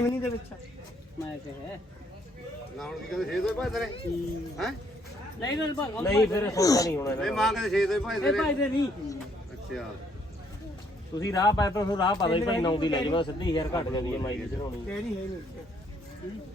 Mini ਦੇ ਵਿੱਚ ਮੈਂ ਕਿਹਾ ਨਾ ਹੁਣ ਕੀ ਕਹਿੰਦੇ 6 ਤੋਂ ਭਾਈ ਤੇਰੇ ਹੈ। ਨਹੀਂ ਨਾ ਭਾਗ ਨਹੀਂ ਫਿਰ ਸੌਦਾ ਨਹੀਂ ਹੋਣਾ ਇਹ ਮਾਂ ਕਹਿੰਦੇ 6 ਤੋਂ ਭਾਈ ਇਹ ਤੇਰੇ ਭਾਈ ਦੇ ਨਹੀਂ। ਅੱਛਾ। ਤੁਸੀਂ ਰਾਹ ਪਾਏ ਪਰ ਰਾਹ ਪਾ ਦੇ ਭਾਈ ਨੌ ਦੀ ਲੈ ਜਾਵਾਂ ਸਿੱਧੀ ਯਾਰ ਘਟ ਜਾਂਦੀ ਹੈ ਮਾਈ ਦੀ ਚੜਾਉਣੀ ਤੇਰੀ ਹੈ ਨਹੀਂ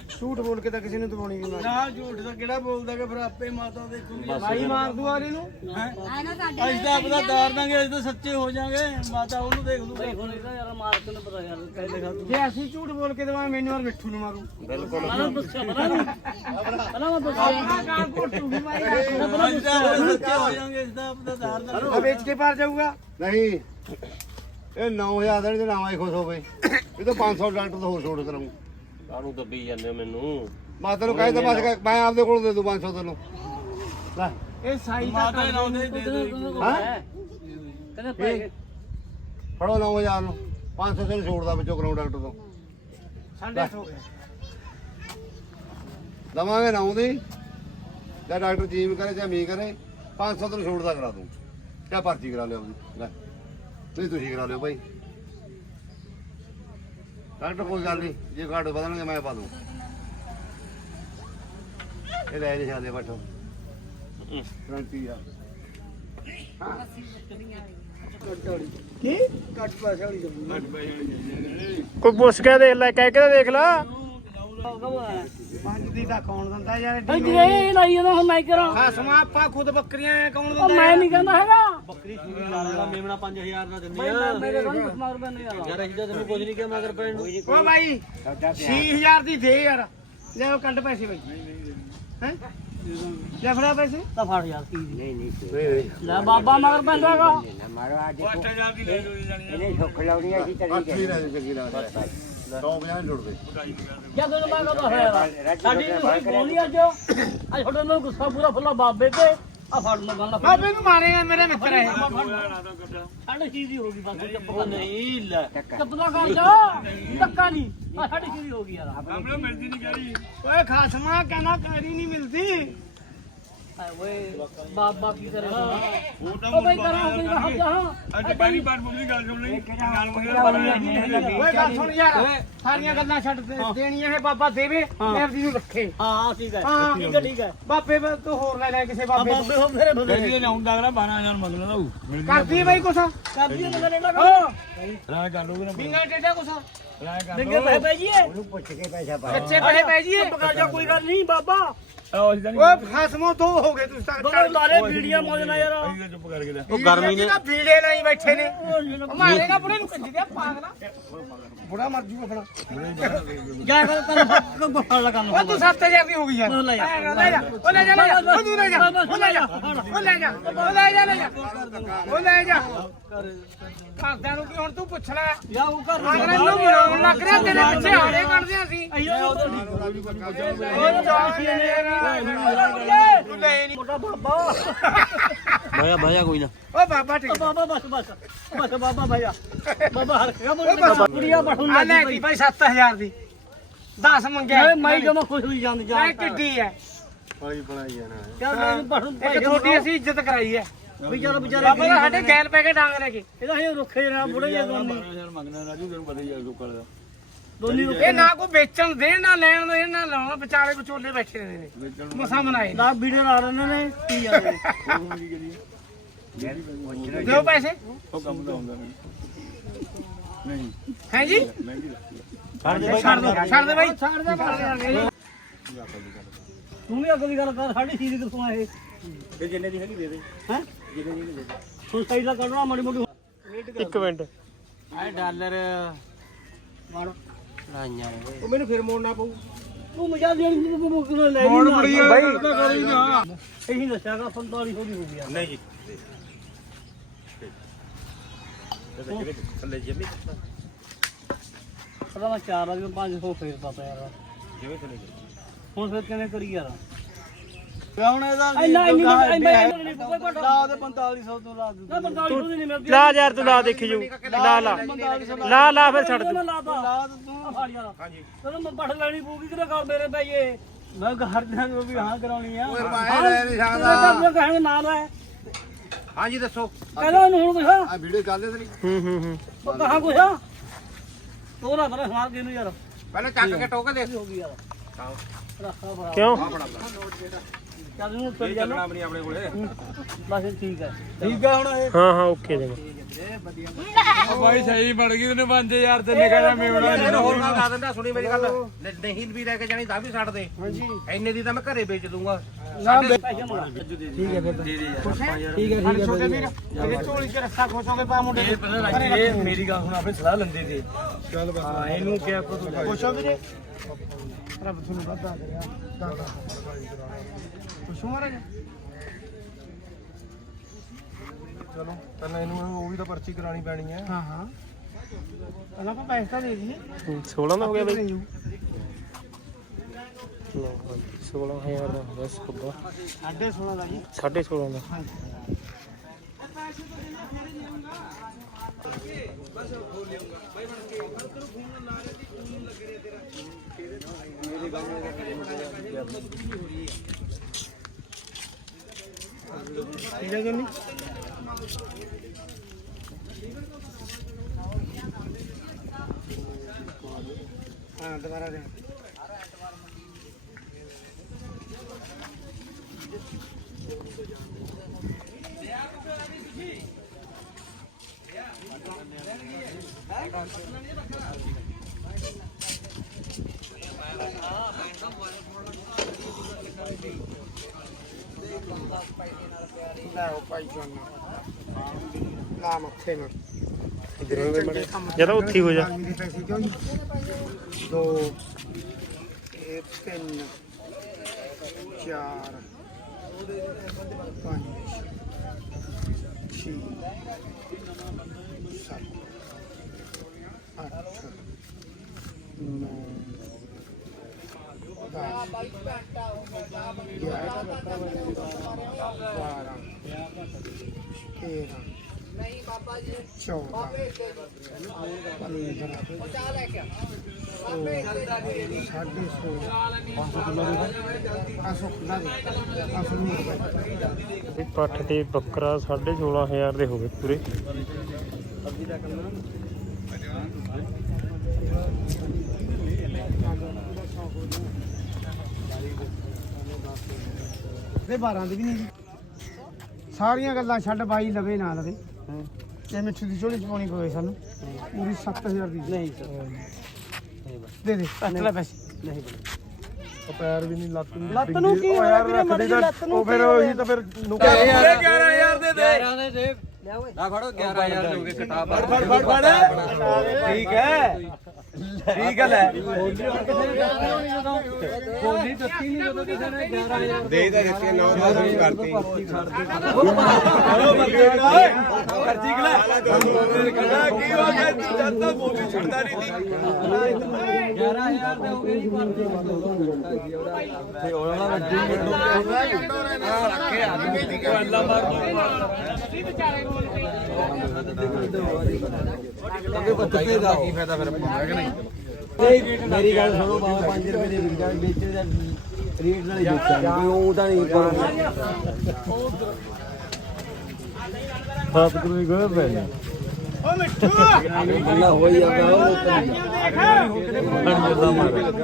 ਝੂਠ ਬੋਲ ਕੇ ਤਾਂ ਕਿਸੇ ਨੂੰ ਦਵਾਉਣੀ ਨਹੀਂ ਮਾਰੀ ਨਾ ਝੂਠ ਦਾ ਕਿਹੜਾ ਬੋਲਦਾ ਕਿ ਫਿਰ ਆਪੇ ਮਾਤਾ ਦੇਖੂਗੀ। ਭਾਈ ਮਾਰ ਦੂ ਆਲੇ ਨੂੰ। ਅੱਜ ਤਾਂ ਆਪਣਾ ਦਾਰ ਦਾਂਗੇ ਅੱਜ ਤਾਂ ਸੱਚੇ ਹੋ ਜਾਾਂਗੇ। ਮਾਤਾ ਉਹਨੂੰ ਦੇਖ ਲੂ ਭਾਈ ਹੁਣ ਇਹਦਾ ਯਾਰ ਮਾਰਕ ਨੂੰ ਪਤਾ ਯਾਰ ਕਹਿ ਦੇਗਾ ਤੂੰ। ਜੇ ਅਸੀਂ ਝੂਠ ਬੋਲ ਕੇ ਦਵਾਂ ਮੈਨੂੰ ਔਰ ਮਿੱਠੂ ਨੂੰ ਮਾਰੂ। ਬਿਲਕੁਲ। ਮਾਰਾ ਨਹੀਂ ਪਹਿਲਾਂ ਮੈਂ ਦੱਸਿਆ ਕਾਰ ਕੋਟੂ ਵੀ ਮਾਰੀ ਅੱਜ ਤਾਂ ਆਪਾਂ ਸੱਚੇ ਹੋ ਜਾਾਂਗੇ ਇਸ ਦਾ ਆਪਣਾ ਦਾਰ ਦਾ ਆ ਵੇਚ ਕੇ ਪਾਰ ਜਾਊਗਾ। ਨਹੀਂ। ਇਹ 9000 ਦੇਣ ਤੇ ਨਾਵਾਂ ਹੀ ਖੁਸ਼ ਹੋਵੇ ਇਹ ਤਾਂ 500 ਡਾਕਟਰ ਤੋਂ ਹੋਰ ਛੋੜ ਕਰਾਂ ਕਾਹਨੂੰ ਦੱਬੀ ਜਾਂਦੇ ਹੋ ਮੈਨੂੰ? ਮੈਂ ਤੈਨੂੰ ਕਹਿ ਤਾ ਬਸ ਕਿ ਮੈਂ ਆਪਦੇ ਕੋਲ ਦੇ ਦੂੰ 500 ਤੈਨੂੰ। ਲੈ। ਇਹ ਸਾਈ ਦਾ ਮਾਤਾ ਹੀ। ਲਾਉਂਦੇ ਦੇ ਦੇ ਹਾਂ? ਕਹਿੰਦੇ ਪੈਸੇ ਫੜੋ 9000 ਨੂੰ। 500 ਤੈਨੂੰ ਛੋੜਦਾ ਵਿੱਚੋਂ ਕਰਾਉ ਡਾਕਟਰ ਤੋਂ। ਸਾਢੇ ਸੌ ਗਿਆ। ਦਵਾਂਗੇ ਨਾ ਦੀ ਜਾਂ ਡਾਕਟਰ ਜੀਮ ਕਰੇ ਜਾਂ ਮੀ ਕਰੇ 500 ਤੈਨੂੰ ਛੋੜਦਾ ਕਰਾ ਦੂੰ। ਕਿਆ ਪਰਚੀ ਕਰਾ ਲਿਓ ਲੈ। ਨਹੀਂ ਤੁਸੀਂ ਕਰਾ ਲਿਓ ਭਾਈ ਡਾਕਟਰ ਕੋਈ ਗੱਲ ਨਹੀਂ ਜੇ ਕਾਰਡ ਬਦਲਣਗੇ ਮੈਂ ਪਾ ਦੂੰ। ਇਹ ਲੈ ਨਹੀਂ ਸਕਦੇ ਬੱਠੋ ਗਰੰਟੀ ਆ। ਕੀ? ਕੱਟ ਪੈਸੇ ਵਾਲੀ ਜ਼ਮੀਨ ਕੋਈ ਪੁੱਛ ਕੇ ਦੇਖ ਲੈ ਕਹਿ ਕੇ ਦੇਖ ਲੈ। ਪੰਜ ਦੀ ਤਾਂ ਕੌਣ ਦਿੰਦਾ ਯਾਰ ਭਾਈ ਜੇ ਇਹ ਲਾਈ ਜਾਂਦਾ ਹੁਣ ਮੈਂ ਕਰਾਂ? ਖਾਸਮਾ ਆਪਾਂ ਖੁਦ ਬੱਕਰੀਆਂ ਐ ਕੌਣ ਉਹ ਦਿੰਦਾ ਮੈਂ ਨਹੀਂ ਕਹਿੰਦਾ ਹੈਗਾ। ਬੱਕਰੀ ਸੂਰੀ ਲਾ ਲੈਣਾ ਮੇਮਣਾ 5000 ਦਾ ਦਿੰਦੀ ਭਾਈ ਮੈਂ ਮੇਰੇ ਕੋਲ ਕੁਝ ਮਾਰ ਆਲਾ ਯਾਰ। ਅਸੀਂ ਤਾਂ ਤੈਨੂੰ ਕੁਝ ਨਹੀਂ ਕਿਹਾ ਮਗਰ ਪੈਣ ਨੂੰ। ਓ ਭਾਈ 6000 ਦੀ ਦੇ ਯਾਰ। ਲੈ ਉਹ ਕੱਢ ਪੈਸੇ ਬਈ। ਹੈ? ਲੈ ਫੜਾ ਪੈਸੇ। ਤਾਂ ਫੜ ਯਾਰ ਕੀ। ਨਹੀਂ ਨਹੀਂ ਲੈ ਬਾਬਾ ਮਗਰ ਪੈਂਦਾਗਾ 8000 ਦੀ ਲੈ ਜੋੜੀ ਜਾਣੀ ਆ ਅੱਠ ਵੀ ਲੈ ਦੇ ਚੰਗੀ ਲੱਗਦਾ 150 ਜੁੜ ਦੇ ਜਾਂ ਤੈਨੂੰ ਮੈਂ ਕਹਦਾ ਹੋਇਆ ਸਾਡੀ ਹੋਈ ਬੋਲੀ ਅੱਜ ਅੱਜ ਤੁਹਾਡੇ ਨੂੰ ਗੁੱਸਾ ਪੂਰਾ ਫੁੱਲਾ ਬਾਬੇ ਤੇ ਆ ਫੜ ਲੋ ਗੱਲ ਬਾਬੇ ਨੂੰ ਮਾਰੇਗਾ ਮੇਰੇ ਮਿੱਤਰ ਹੈ ਸਾਡੀ ਚੀਜ਼ ਹੀ ਹੋ ਗਈ ਬਸ ਚੁੱਪ ਕਰ ਨਹੀਂ ਲੈ। ਚੱਪਲਾ ਕਰ ਜਾ ਧੱਕਾ ਨਹੀਂ। ਆ ਸਾਡੀ ਚੀਜ਼ ਹੋ ਗਈ ਯਾਰ। ਆਪਣੇ ਮਿਲਦੀ ਨਹੀਂ ਗਾੜੀ। ਓਏ ਖਾਸਮਾ ਕਹਿੰਦਾ ਕਾੜੀ ਨਹੀਂ ਮਿਲਦੀ। ਬਾਬਾ ਕੀ ਕਰੇਗਾ ਉਹ ਤਾਂ ਉਹ ਬਈ ਕਰਾਂ ਕੋਈ ਨਾ ਹੱਥ ਜਾ। ਅੱਜ ਪਹਿਲੀ ਵਾਰ ਮੁੰਡੀ ਗੱਲ ਸੁਣ ਲਈ। ਨਾਲ ਮੁੰਡੇ ਓਏ ਗੱਲ ਸੁਣ ਯਾਰ। ਸਾਰੀਆਂ ਗੱਲਾਂ ਛੱਡ ਦੇਣੀਆਂ ਇਹ ਬਾਬਾ ਦੇਵੇ ਮੈਂ ਆਪਦੀ ਨੂੰ ਰੱਖੇ। ਹਾਂ ਠੀਕ ਹੈ। ਹਾਂ। ਠੀਕ ਹੈ ਠੀਕ ਹੈ। ਬਾਬੇ ਤੂੰ ਹੋਰ ਲੈ ਲੈ ਕਿਸੇ ਬਾਬੇ। ਬਾਬੇ ਹੋ ਮੇਰੇ ਬੰਦੇ ਪਹਿਲੀ ਜਾਉਂ ਦਾ ਅਗਲਾ 12000 ਮੰਗਣਾ ਉਹ ਕਰਦੀ ਬਈ ਕੁਛ। ਕਰਦੀ ਨਾਲ ਓ ਰਾਹ ਕਰ ਲੋਗੇ ਨਾ ਬਿੰਗਾ ਟੇਡਾ ਕੁਛ। ਡੰਗੇ ਪੈ ਪੈ। ਜੀਏ ਕੱਚੇ ਪੈਸੇ ਪੈ ਜੀਏ ਚੁੱਪ ਕਰ ਜਾ ਕੋਈ ਗੱਲ ਨਹੀਂ ਬਾਬਾ। ਓਏ ਖਾਸਮੋ ਦੋ ਹੋ ਗਏ ਤੁਸੀਂ ਤਾਂ ਦੋ ਲਾਰੇ ਵੀਡੀਓ ਮੋਜਨਾ ਯਾਰ। ਨਹੀਂ ਚੁੱਪ ਕਰਕੇ ਲੈ ਉਹ ਗਰਮੀ ਨੇ। ਵੀੜੇ ਲਾਈ ਬੈਠੇ ਨੇ। ਉਹ ਮਾਰੇਗਾ ਬੁੜੇ ਨੂੰ ਕੰਜੀ ਦੇ ਪਾਗਲਾ। ਬੁੜਾ ਮਰ ਜੂ ਆਪਣਾ ਜਾ ਕਰ ਤੈਨੂੰ ਬਫੜ ਲਗਾ ਉਹ ਤੂੰ 7000 ਦੀ ਹੋ ਗਈ ਯਾਰ। ਉਹ ਲੈ ਜਾ। ਐ ਲੈ ਜਾ। ਉਹ ਲੈ ਜਾ ਲੈ ਜਾ। ਉਹ ਤੂੰ ਲੈ ਜਾ। ਉਹ ਲੈ ਜਾ। ਉਹ ਲੈ ਜਾ। ਉਹ ਲੈ ਜਾ ਲੈ ਜਾ। ਉਹ ਲੈ ਜਾ। ਘਰਦਿਆਂ ਨੂੰ ਕੀ ਹੁਣ ਤੂੰ ਪੁੱਛਣਾ? ਜਾ ਉਹ ਕਰ ਅਗਲੇ ਨੂੰ ਮਰਾਉਣ ਲੱਗ ਰਿਹਾ ਤੇਰੇ ਪਿੱਛੇ ਹਾੜੇ ਕੱਢਦੇ ਅਸੀਂ। ਅਈਓ ਉਧਰ ਠੀਕ ਉਹ ਜਾ ਤੂੰ ਲੈ ਨਹੀਂ ਮੋਟਾ ਬਾਬਾ ਭਾਇਆ ਭਾਇਆ ਕੋਈ ਨਾ। ਓ ਬਾਬਾ ਠੀਕ। ਬਾਬਾ ਬਸ ਬਸ। ਬਸ ਬਾਬਾ ਭਈਆ ਬਾਬਾ ਹਰ ਕਾ ਓ ਬਸ। ਕੁੜੀਆਂ ਬਠੂਨ ਆ ਲੈ ਤੀ ਭਾਈ 7000 ਦੀ। 10 ਮੰਗਿਆ। ਓਏ ਮਾਈ ਜਮਾ ਖੁਸ਼ ਹੋਈ ਜਾਂਦੀ ਜਾ ਕਿੱਡੀ ਹੈ ਭਾਈ ਬਣਾਈ ਜਾਣਾ ਚੱਲ ਮੈਨੂੰ ਬਠੂਨ ਇੱਕ ਤੁਹਾਡੀ ਅਸੀਂ ਇੱਜ਼ਤ ਕਰਾਈ ਹੈ ਵਿਚਾਰਾ ਵਿਚਾਰਾ ਬਾਬਾ ਦਾ ਸਾਡੇ ਗੈਲ ਪੈ ਕੇ ਡਾਂਗ ਲੈ ਕੇ। ਇਹਦਾ ਇਹ ਰੁੱਖੇ ਜਣਾ ਬੁੜੇ ਦੋਨੀ। 12000 ਮੰਗਣਾ ਰਾਜੂ ਤੈਨੂੰ ਪਤਾ ਹੀ ਆ ਲੋਕਾਂ ਦਾ। ਦੋਨੀ ਇਹ ਰੁੱਖੇ ਨਾ ਕੋ ਵੇਚਣ ਦੇਣ ਨਾ ਲੈਣ ਦੇਣ ਨਾ ਲਾਉਣਾ ਵਿਚਾਲੇ ਵਿਚੋਲੇ ਬੈਠੇ ਨੇ। ਮਸਾ ਮਨਾਏ ਨਾ। ਵੀਡੀਓ ਲਾ ਰਹੇ ਨੇ ਕੀ ਜਾਂਦੇ ਨੇ ਦਿਓ ਪੈਸੇ। ਉਹ ਕੰਮ ਦਾ ਹੁੰਦਾ ਨਹੀਂ। ਨਹੀਂ। ਹੈ ਜੀ? ਛੱਡ ਦੇ ਛੱਡ ਦੇ ਛੱਡ ਦੇ। ਬਾਈ। ਛੱਡ ਦੇ ਤੂੰ ਵੀ ਅਗਲੀ ਗੱਲ ਕਰ ਸਾਡੀ ਚੀਜ਼ ਕਿੱਥੋਂ ਆਏ ਤੇ ਜਿੰਨੇ ਦੀ ਹੈਗੀ ਦੇ ਦੇ। ਹੈ? ਸੁਸਾਈਡ ਦਾ ਮਾੜੀ ਮੋਟੀ ਇੱਕ ਮਿੰਟ। ਆ ਡਾਲਰ ਮਾਰ ਉਹ ਮੈਨੂੰ ਫਿਰ ਮੋੜਨਾ ਪਊ। ਤੂੰ ਮਜਾ ਦੇਣ ਨੂੰ ਮੁੱਕ ਲੈ ਮੋੜ ਬੜੀ ਆ ਬਾਈ। ਇਹੀ ਦੱਸਿਆਗਾ 4500 ਦੀ ਹੋ ਗਿਆ ਨਹੀਂ ਜੀ। ਥੱਲੇ ਜਮੀ ਪਤਾ ਮੈਂ ਚਾਰ ਆ ਗਿਆ 500 ਫੇਰ ਪਤਾ ਯਾਰ। ਜਿਵੇਂ ਥੱਲੇ ਹੁਣ ਫਿਰ ਕਿਵੇਂ ਕਰੀ ਯਾਰ? ਹੁਣ ਇਹਦਾ ਇੰਨਾ ਇੰਨੀ ਇੰਨਾ ਨਹੀਂ ਕੋਈ ਘਟਾ ਲਾ ਦੇ 4500 ਤੋਂ ਲਾ ਦੇ। ਨਾ 4500 ਦੀ ਨਹੀਂ ਮਿਲਦੀ। ਲਾ ਯਾਰ ਤੂੰ ਲਾ ਦੇਖੀ ਜੂ। ਲਾ ਲਾ ਲਾ। ਲਾ ਫਿਰ ਛੱਡ ਦੇ ਲਾ ਤਾ। ਤੂੰ ਯਾਰ। ਹਾਂਜੀ। ਤੈਨੂੰ ਮੈਂ ਪੜ ਲੈਣੀ ਪਊਗੀ ਕਿਤੇ ਕਰ ਮੇਰੇ ਪਈਏ ਮੈਂ ਘਰ ਦੇ ਨੂੰ ਵੀ ਹਾਂ ਕਰਾਉਣੀ ਆ। ਓਏ ਪਾਏ ਲੈ ਨਹੀਂ ਤੇਰੇ ਸਕਦਾ ਘਰ ਦੇ ਕਹਿਣਗੇ ਨਾਲ ਹੈ। ਹਾਂਜੀ ਦੱਸੋ। ਕਹਿੰਦਾ ਉਹਨੂੰ ਹੁਣ ਕੁਛ। ਆ ਵੀਡੀਓ ਚੱਲਦੇ ਤੇਰੀ। ਹੂੰ ਹੂੰ ਹੂੰ। ਉਹ ਕਹਾ ਕੁਛ? ਉਹ ਨਾ ਬਰੇ ਸਮਾਰ ਕੇ ਨੂੰ ਯਾਰ। ਪਹਿਲਾਂ ਚੱਕ ਕੇ ਟੋਕ ਦੇ। ਕਿਉਂ? ਚੱਲ ਨੂੰ ਉੱਤਰ ਜਾ ਚੱਲਣਾ ਆਪਣੀ ਆਪਣੇ ਕੋਲੇ। ਬਸ ਠੀਕ ਹੈ। ਠੀਕ ਆ ਹੁਣ ਇਹ? ਹਾਂ ਹਾਂ ਓਕੇ ਜਮਾ ਬਾਈ ਸਹੀ ਬਣ ਗਈ ਤੈਨੂੰ 5000 ਤੇ ਨਿਕਲਿਆ ਮੇਵਣਾ ਤੈਨੂੰ ਹੋਰ ਗੱਲ ਦੱਸ ਦਿੰਦਾ ਸੁਣੀ ਮੇਰੀ ਗੱਲ। ਨ- ਨਹੀਂ ਵੀ ਲੈ ਕੇ ਜਾਣੀ ਤਾਂ ਵੀ ਛੱਡ ਦੇ। ਹਾਂਜੀ। ਇੰਨੇ ਦੀ ਤਾਂ ਮੈਂ ਘਰੇ ਵੇਚ ਦੂੰਗਾ। ਛੋਟੇ ਵੀਰ ਇਹ ਝੋਲੀ ਚ ਰੱਸਾ ਖੋਸੋਗੇ ਪਾ ਮੁੰਡੇ ਇਹ ਪਤਾ ਲੱਗ ਇਹ ਮੇਰੀ ਗੱਲ ਹੁਣ ਆਪੇ ਸਲਾਹ ਲੰਦੇ ਤੇ ਚੱਲ ਬਸ। ਹਾਂ ਇਹਨੂੰ ਕਿਹਾ ਕੋ ਤੂੰ ਖੁਸ਼ੋ ਵੀਰੇ? ਰੱਬ ਤੁਹਾਨੂੰ ਵਾਧਾ ਕਰਿਆ ਖੁਸ਼ੋ ਮਹਾਰਾਜ ਚਲੋ ਪਹਿਲਾਂ ਇਹਨੂੰ ਉਹ ਵੀ ਤਾਂ ਪਰਚੀ ਕਰਾਣੀ ਪੈਣੀ ਹੈ। ਹਾਂ ਹਾਂ। ਪਹਿਲਾਂ ਆਪਾਂ ਪੈਸੇ ਤਾਂ ਦੇ ਦਈਏ। 16 ਦਾ ਹੋ ਗਿਆ ਬਈ। ਨਹੀਂ 16000 ਦਾ ਹੋ ਗਿਆ ਸੌਦਾ। ਸਾਢੇ 16 ਦਾ ਜੀ। 16.5 ਦਾ। ਠੀਕ ਹੈ ਜੰਨੀ ਹਾਂ ਦੁਬਾਰਾ ਦੇ ਲੈ ਉਹ ਭਾਈ ਜਾਨ ਲਾ ਮੱਥੇ ਨਾਲ ਜਦੋਂ ਉੱਥੇ ਹੋ ਜਾ ਮੇਰੇ ਪੈਸੇ ਕਿਉਂ ਜੀ। ਦੋ, ਇਹ ਤਿੰਨ, ਚਾਰ, ਪੰਜ, ਛੇ, ਸੱਤ, ਅੱਠ, ਨੌ ਦਸ ਗਿਆਰਾਂ ਬਾਰਾਂ ਤੇਰਾਂ ਨਹੀਂ ਬਾਬਾ ਜੀ ਚੌਦਾਂ ਪੰਦਰਾਂ ਸਾਢੇ ਸੋਲਾਂ ਪੰਜ ਸੌ ਕਿਲੋ ਦੇ ਪੰਜ ਇਹ ਪੱਠ ਤੇ ਬੱਕਰਾ 16500 ਦੇ ਹੋ ਗਏ ਪੂਰੇ। ਦੇ 12 ਦੀ ਵੀ ਨਹੀਂ ਜੀ। ਸਾਰੀਆਂ ਗੱਲਾਂ ਛੱਡ ਬਾਈ ਲਵੇ ਨਾ ਲਵੇ। ਤੇ ਮਿੱਠੂ ਦੀ ਝੋਲੀ ਚ ਪਾਉਣੀ ਪਵੇ ਸਾਨੂੰ। ਪੂਰੀ 7000 ਦੀ। ਨਹੀਂ ਦੇ ਦੇ ਕੱਟ ਲੈ ਪੈਸੇ। ਉਹ ਪੈਰ ਵੀ ਨਹੀਂ ਲੱਤ ਨਹੀਂ ਲੱਤ ਨੂੰ ਕੀ ਹੋਇਆ ਵੀਰੇ ਮੜੀ ਲੱਤ ਨੂੰ ਉਹ ਫਿਰ ਉਹੀ ਤਾਂ ਫਿਰ ਨੁਕਰ 11000 ਦੇ ਦੇ। 11 ਦੇ ਦੇ। ਆ ਫੜੋ 11000 ਦੇ ਹੋ ਗਏ ਕਿਤਾਬ ਫੜ ਫੜ ਫੜ ਠੀਕ ਹੈ। ਠੀਕ ਹੈ। ਲੈ ਬੋਲੀ ਦੱਸੀ ਨਹੀਂ ਜਦੋਂ ਕਿਸੇ ਨੇ 11000 ਦੇ ਤਾਂ ਦਿੱਤੀ 9000 ਕਰਤੀ ਪਰਚੀ ਖਲਾ। ਕੀ ਹੋ ਗਿਆ? ਜਦ ਤੱਕ ਬੋਲੀ ਛੱਡਦਾ ਨਹੀਂ ਸੀ। 11000 ਦੇ ਹੋ ਗਏ ਜੀ ਤੇ ਉਹਨਾਂ ਦਾ ਵੱਡੀ ਰੱਖੇ ਆ ਉਹ ਅੱਲਾ ਮਾਰ ਮੇਰੀ ਗੱਲ ਸੁਣੋ ਬਾਬਾ 5 ਰੁਪਏ ਦੇ ਵਿਕਦਾ ਵੇਚੇ ਦਾ ਰੇਟ ਨਾਲ ਹੀ ਵੇਚਾਂਗੇ ਉਹ ਤਾਂ ਨਹੀਂ ਸਾਤ ਕਿਲੋ ਦੀ ਗੋਹ ਪੈ ਓ ਮਿੱਠੂ! ਗੱਲਾਂ ਹੋ ਹੀ ਜਾਂਦਾ।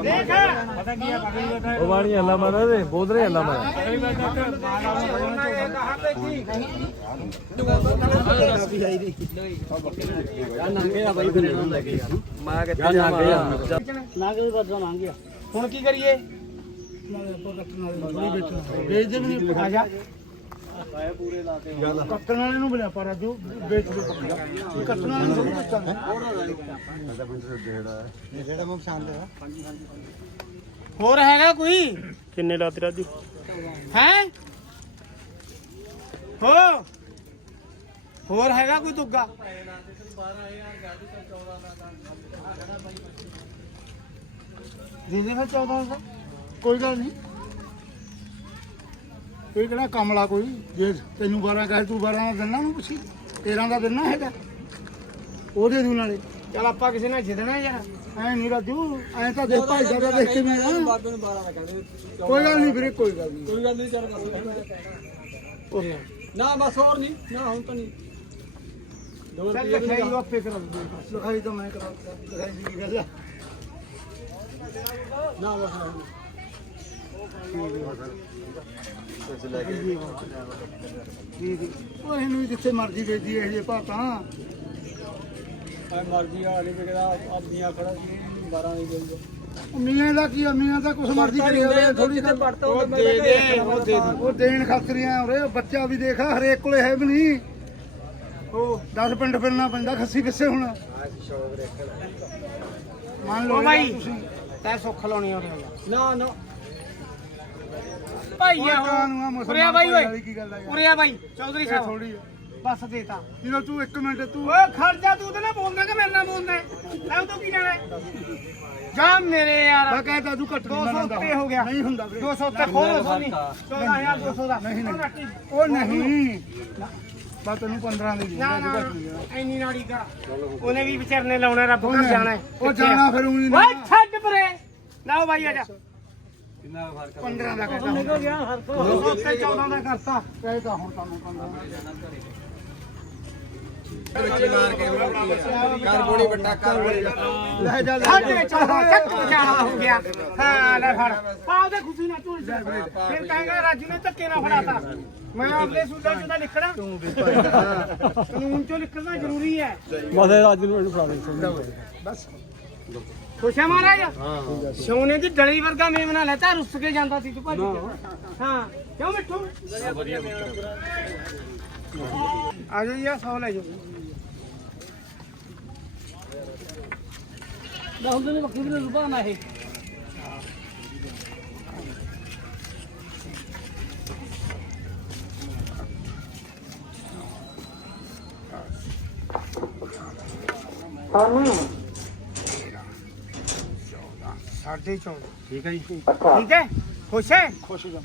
ਦੇਖ। ਉਹ ਬਾਣੀ ਅੱਲਾ ਮਾਰਾ ਦੇ ਬੋਦਰੇ ਅੱਲਾ ਮਾਰਾ। ਨੰਗੇ ਆ ਬਾਈ ਫਿਰ ਲੈ ਕੇ ਯਾਰ ਮੈਂ ਕਿੱਥੇ ਜਾਵਾਂ ਨਾ ਕਿ ਬਦਲਾ ਮੰਗ ਗਿਆ ਹੁਣ ਕੀ ਕਰੀਏ। ਵੇਚ ਦੇ ਵੀ ਨਹੀਂ ਆ ਜਾ। ਕੱਟਣ ਵਾਲੇ ਨੂੰ ਬੁਲਾ ਪਰ ਜੋ ਵੇਚ ਦੇ ਪੱਕਾ ਕੱਟਣ ਵਾਲੇ ਨੂੰ ਥੋੜ੍ਹੀ ਵੇਚਾਂਗੇ ਹੋਰ ਹੈਗਾ ਕੋਈ? ਕਿੰਨੇ ਲਾਤੇ ਰਾਜੂ? ਹੈ? ਹੋ? ਹੋਰ ਹੈਗਾ ਕੋਈ ਤੁੱਗਾ? ਦੇ ਦੇ ਫਿਰ 14 ਦਾ ਕੋਈ ਗੱਲ ਨਹੀਂ। ਇਹ ਕਿਹੜਾ ਕਮਲਾ ਕੋਈ? ਜੇ ਤੈਨੂੰ 12 ਕਹੇ ਤੂੰ 12 ਦਾ ਦਿਨਾ ਨੂੰ ਪੁੱਛੀ। 13 ਦਾ ਦਿਨਾ ਹੈਗਾ। ਉਹਦੇ ਦੂ ਨਾਲੇ। ਚਲ ਆਪਾਂ ਕਿਸੇ ਨਾਲ ਜਿੱਦਣਾ ਯਾਰ। ਐ ਨਹੀਂ ਰਾਜੂ ਐ ਤਾਂ ਦੇਖ ਭਾਈ ਸਾਹਿਬ ਦਾ ਦੇਖ ਕੇ ਮੈਂ ਨਾ ਕੋਈ ਗੱਲ ਨਹੀਂ ਵੀਰੇ ਕੋਈ ਗੱਲ ਨਹੀਂ। ਕੋਈ ਗੱਲ ਨਹੀਂ ਚੱਲ ਉਹ ਨਾ ਬਸ ਹੋਰ ਨਹੀਂ ਨਾ ਹੁਣ ਤਾਂ ਨਹੀਂ ਦੋ ਚੱਲ ਰੁਪਏ ਲਿਖਾਈ ਉਹ ਆਪੇ ਕਰਾ ਦੂੰਗਾ ਲਿਖਾਈ ਤਾਂ ਮੈਂ ਕਰਾ ਲਿਖਾਈ ਦੀ ਗੱਲ ਨਾ ਬਸ ਉਹ ਇਹਨੂੰ ਜਿੱਥੇ ਮਰਜ਼ੀ ਵੇਚੀ ਇਹ ਜੇ ਭਾਤਾਂ ਆ ਮਰਜ਼ੀ ਵਾਲੀ ਵੀ ਕਿਹਦਾ ਆਪਦੀਆਂ ਖੜਾ 12 ਦੀ ਦੇ। ਮੀਆਂ ਦਾ ਕੀ ਆ, ਮੀਆਂ ਦਾ ਕੁਛ ਮਰਜ਼ੀ ਕਰੀ ਜਾਵੇ ਥੋੜੀ ਗੱਲ ਉਹ ਦੇ ਦੇ ਉਹ ਦੇ ਦੇ ਉਹ ਦੇਣ ਖਾਤਰੀਆਂ ਉਰੇ ਬੱਚਾ ਵੀ ਦੇਖਾ ਹਰੇਕ ਕੋਲੇ ਹੈ ਵੀ ਨਹੀਂ। ਉਹ 10 ਪਿੰਡ ਫਿਰਨਾ ਪੈਂਦਾ ਖੱਸੀ ਕਿੱਸੇ ਹੁਣ? ਮੰਨ ਲਓ ਭਾਈ। ਤੁਸੀਂ। ਤੈ ਸੁੱਖ ਲਾਉਣੀ ਉਹਦੇ ਨਾ ਨਾ। ਭਾਈ ਆ ਉਹ। ਉਰੇ ਆ ਬਾਈ ਭਾਈ ਓਏ ਉਰੇ ਆ ਬਾਈ ਚੌਧਰੀ ਸਾਹਿਬ। ਥੋੜੀ ਬਸ ਦੇਤਾ ਜਦੋਂ ਤੂੰ ਇੱਕ ਮਿੰਟ ਤੂੰ ਓਏ ਖੜ ਜਾ ਤੂੰ ਤੇ ਨਾ ਬੋਲਦਾ ਕਿ ਮੇਰੇ ਨਾਲ ਬੋਲਦਾ ਐ ਤੂੰ ਕੀ ਲੈਣਾ? ਜਾ ਮੇਰੇ ਯਾਰ। ਮੈਂ ਕਹਿੰਦਾ ਤੂੰ ਘੱਟ ਨਹੀਂ 200 ਮੰਨਦਾ। ਉੱਤੇ ਹੋ ਗਿਆ। ਨਹੀਂ ਹੁੰਦਾ ਵੀਰੇ। 200 ਉੱਤੇ ਖੋਲ ਸੋਨੀ। 14200 ਦਾ ਨਹੀਂ, ਨਹੀਂ। ਉਹ। ਉਹ ਨਹੀਂ। ਬਸ ਤੈਨੂੰ 15 ਦੇ ਨਾ ਦੇ ਨਾ ਇੰਨੀ ਨਾੜੀ ਕਰ ਉਹਨੇ ਵੀ ਵਿਚਾਰਨੇ ਲਾਉਣਾ ਰੱਬ ਘਰ ਜਾਣਾ। ਉਹ ਜਾਣਾ ਫਿਰ ਉਹੀ ਓਏ ਛੱਡ ਪਰੇ। ਲਾਓ ਬਾਈ ਆ ਜਾ। 15 ਦਾ ਕਹਿੰਦਾ ਨਿਕਲ ਗਿਆ ਹਰ ਤੋਂ 200 ਉੱਤੇ 14 ਦਾ ਕਰਤਾ। ਕਹਿੰਦਾ ਹੁਣ ਤੁਹਾਨੂੰ 15 ਲੈ ਜਾ ਲੈ ਸਾਡੇ 14 ਤੱਕ ਪਹੁੰਚਾਣਾ ਹੋ ਗਿਆ। ਹਾਂ ਲੈ ਫੜ। ਪਾ ਦੇ ਖੁਸ਼ੀ ਨਾਲ ਝੂਲ ਜਾ ਫਿਰ ਕਹਾਂਗਾ ਰਾਜੂ ਨੇ ਧੱਕੇ ਨਾਲ ਫੜਾਤਾ। ਮੈਂ ਆਪਦੇ ਸੂਟਾਂ ਚੋਂ ਤਾਂ ਲਿਖਣਾ ਕਾਨੂੰਨ ਚੋਂ ਲਿਖਣਾ ਜ਼ਰੂਰੀ ਹੈ। ਬਸ। ਖੁਸ਼ ਹੈ ਮਹਾਰਾਜ? ਹਾਂ। ਸੋਨੇ ਦੀ ਡਲੀ ਵਰਗਾ ਮੇਮਣਾ ਲੈਤਾ ਰੁੱਸ ਕੇ ਜਾਂਦਾ ਸੀ ਤੂੰ ਭੱਜ। ਹਾਂ। ਕਿਉਂ ਮਿੱਠੂ? ਆ ਜਾਓ ਯਾ ਸੌ ਲੈ ਜਾਓ। ਦਾ ਹੁੰਦੇ ਨੇ ਬੱਕਰੀ ਦੇ ਰੁਪਾ ਨਾ ਇਹ। ਸਾਢੇ 14 ਠੀਕ ਹੈ ਜੀ। ਠੀਕ ਹੈ? ਖੁਸ਼ ਹੈ? ਖੁਸ਼ ਹੋ ਜਾ